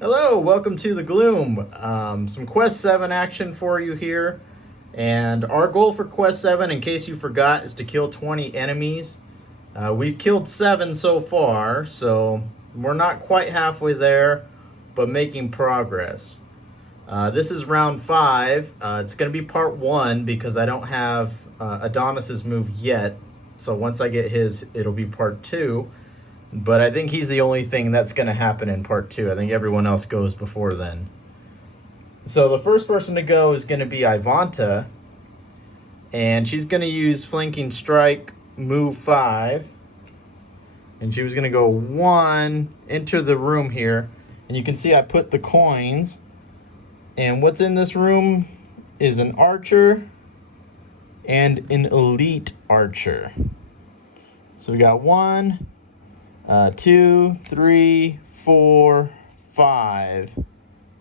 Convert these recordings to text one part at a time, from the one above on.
Hello, welcome to the Gloom. Some Quest 7 action for you here. And our goal for Quest 7, in case you forgot, is to kill 20 enemies. We've killed 7 so far, so we're not quite halfway there, but making progress. This is round 5. It's going to be part 1 because I don't have Adonis's move yet. So once I get his, it'll be part 2. But I think he's the only thing that's going to happen in part 2. I think everyone else goes before then. So the first person to go is going to be Ivanta. And she's going to use Flanking Strike, move 5. And she was going to go 1, enter the room here. And you can see I put the coins. And what's in this room is an archer and an elite archer. So we got 1, 2, 3, 4, 5.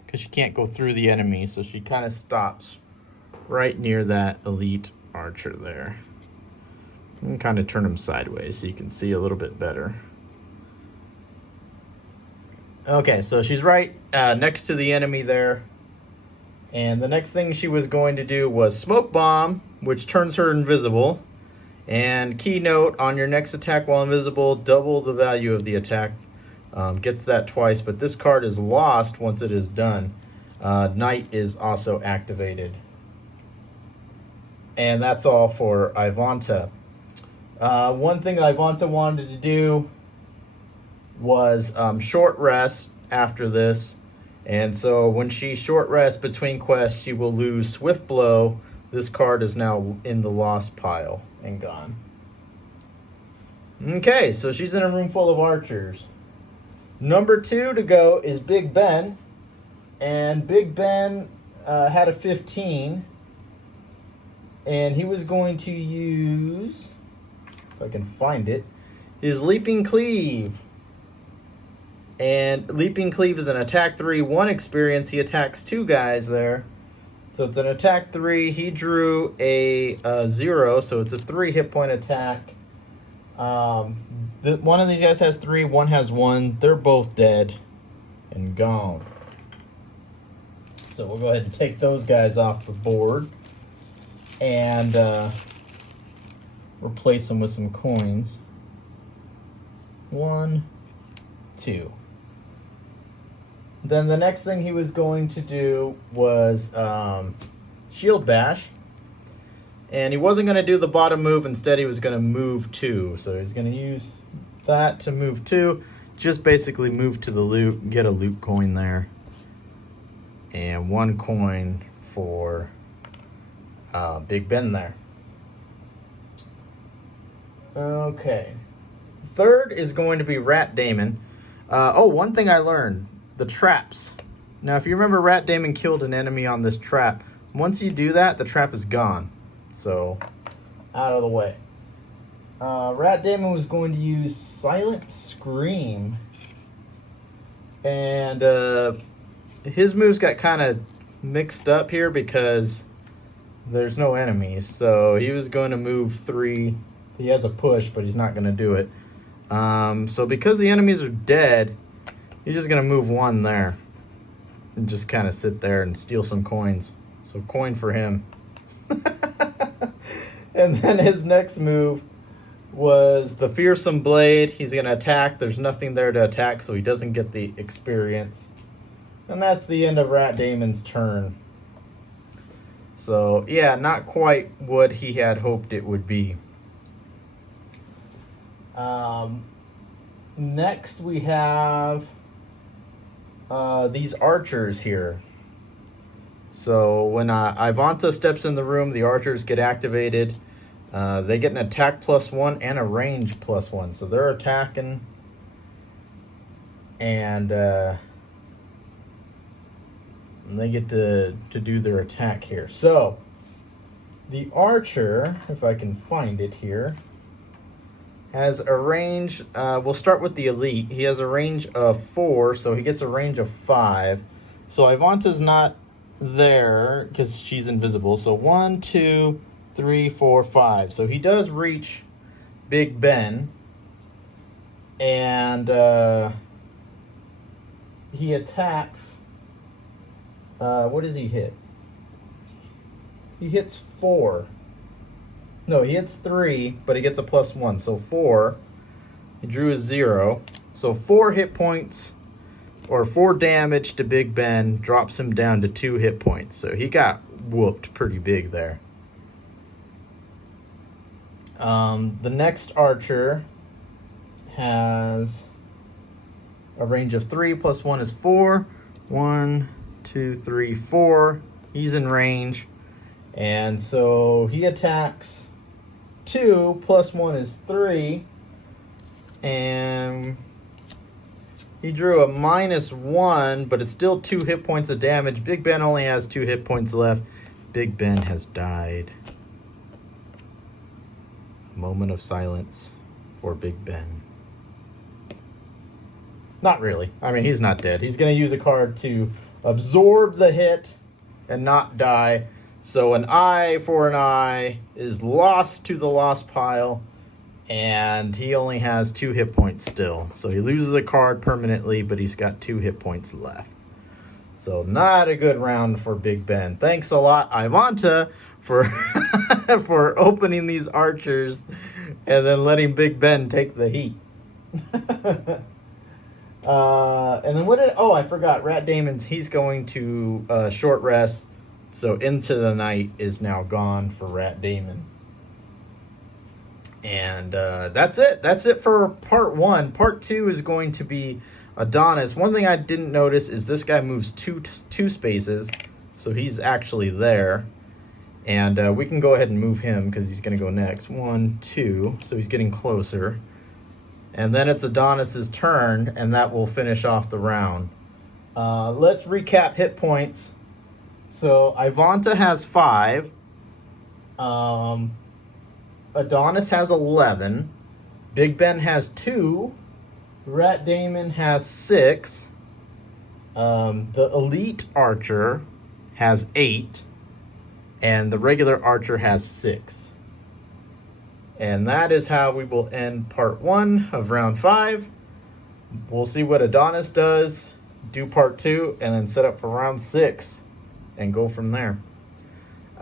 Because she can't go through the enemy, so she kind of stops right near that elite archer there. You can kind of turn him sideways so you can see a little bit better. Okay, so she's right next to the enemy there. And the next thing she was going to do was Smoke Bomb, which turns her invisible. And keynote, on your next attack while invisible, double the value of the attack. Gets that twice, but this card is lost once it is done. Night is also activated. And that's all for Ivanta. One thing Ivanta wanted to do was short rest after this. And so when she short rests between quests, she will lose Swift Blow. This card is now in the lost pile and gone. Okay, so she's in a room full of archers. Number 2 to go is Big Ben. And Big Ben had a 15. And he was going to use, if I can find it, his Leaping Cleave. And Leaping Cleave is an attack 3, 1 experience. He attacks 2 guys there. So it's an attack 3. He drew a 0, so it's a 3 hit point attack. One of these guys has 3, one has 1. They're both dead and gone. So we'll go ahead and take those guys off the board and replace them with some coins. 1, 2. Then the next thing he was going to do was Shield Bash. And he wasn't going to do the bottom move. Instead, he was going to move 2. So he's going to use that to move 2. Just basically move to the loot, get a loot coin there. And 1 coin for Big Ben there. Okay. Third is going to be Rat Damon. One thing I learned. The traps. Now, if you remember, Rat Damon killed an enemy on this trap. Once you do that, the trap is gone. So, out of the way. Rat Damon was going to use Silent Scream. And his moves got kind of mixed up here because there's no enemies. So, he was going to move 3. He has a push, but he's not going to do it. So, because the enemies are dead, he's just going to move 1 there and just kind of sit there and steal some coins. So coin for him. And then his next move was the Fearsome Blade. He's going to attack. There's nothing there to attack, so he doesn't get the experience. And that's the end of Rat Damon's turn. So, yeah, not quite what he had hoped it would be. Next we have these archers here. So when Ivanta steps in the room, the archers get activated. They get an attack +1 and a range +1. So they're attacking. And they get to do their attack here. So the archer, if I can find it here, has a range, we'll start with the elite. He has a range of 4, so he gets a range of 5. So Ivanta's not there because she's invisible. So 1, 2, 3, 4, 5. So he does reach Big Ben. And he attacks. What does he hit? He hits 4. No, he hits 3, but he gets a +1. So 4. He drew a 0. So 4 hit points, or 4 damage to Big Ben, drops him down to 2 hit points. So he got whooped pretty big there. The next archer has a range of 3, +1 is 4. 1, 2, 3, 4. He's in range. And so he attacks 2, +1 is 3. And he drew a -1, but it's still 2 hit points of damage. Big Ben only has 2 hit points left. Big Ben has died. Moment of silence for Big Ben. Not really. I mean, he's not dead. He's going to use a card to absorb the hit and not die. So an eye for an eye is lost to the lost pile, and he only has 2 hit points still. So he loses a card permanently, but he's got 2 hit points left. So not a good round for Big Ben. Thanks a lot, Ivanta, for for opening these archers and then letting Big Ben take the heat. And then what did... Oh, I forgot. Rat Damon's, he's going to short rest. So Into the Night is now gone for Rat Damon. And that's it. That's it for part 1. Part 2 is going to be Adonis. One thing I didn't notice is this guy moves two spaces. So he's actually there. And we can go ahead and move him because he's going to go next. 1, 2. So he's getting closer. And then it's Adonis's turn, and that will finish off the round. Let's recap hit points. So Ivanta has 5. Adonis has 11. Big Ben has 2. Rat Damon has 6. The Elite Archer has 8. And the regular Archer has 6. And that is how we will end part 1 of round 5. We'll see what Adonis does, do part 2, and then set up for round 6 and go from there.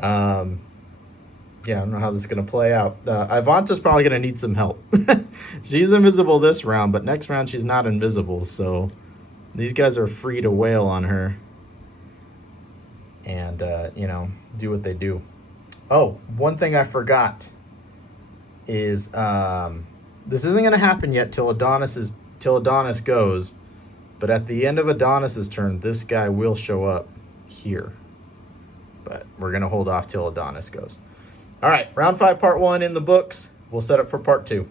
Yeah, I don't know how this is going to play out. Ivanta's probably going to need some help. She's invisible this round, but next round she's not invisible. So these guys are free to wail on her and, you know, do what they do. Oh, one thing I forgot is this isn't going to happen yet till Adonis goes. But at the end of Adonis's turn, this guy will show up here. But we're going to hold off till Adonis goes. All right, round 5, part 1 in the books. We'll set up for part 2.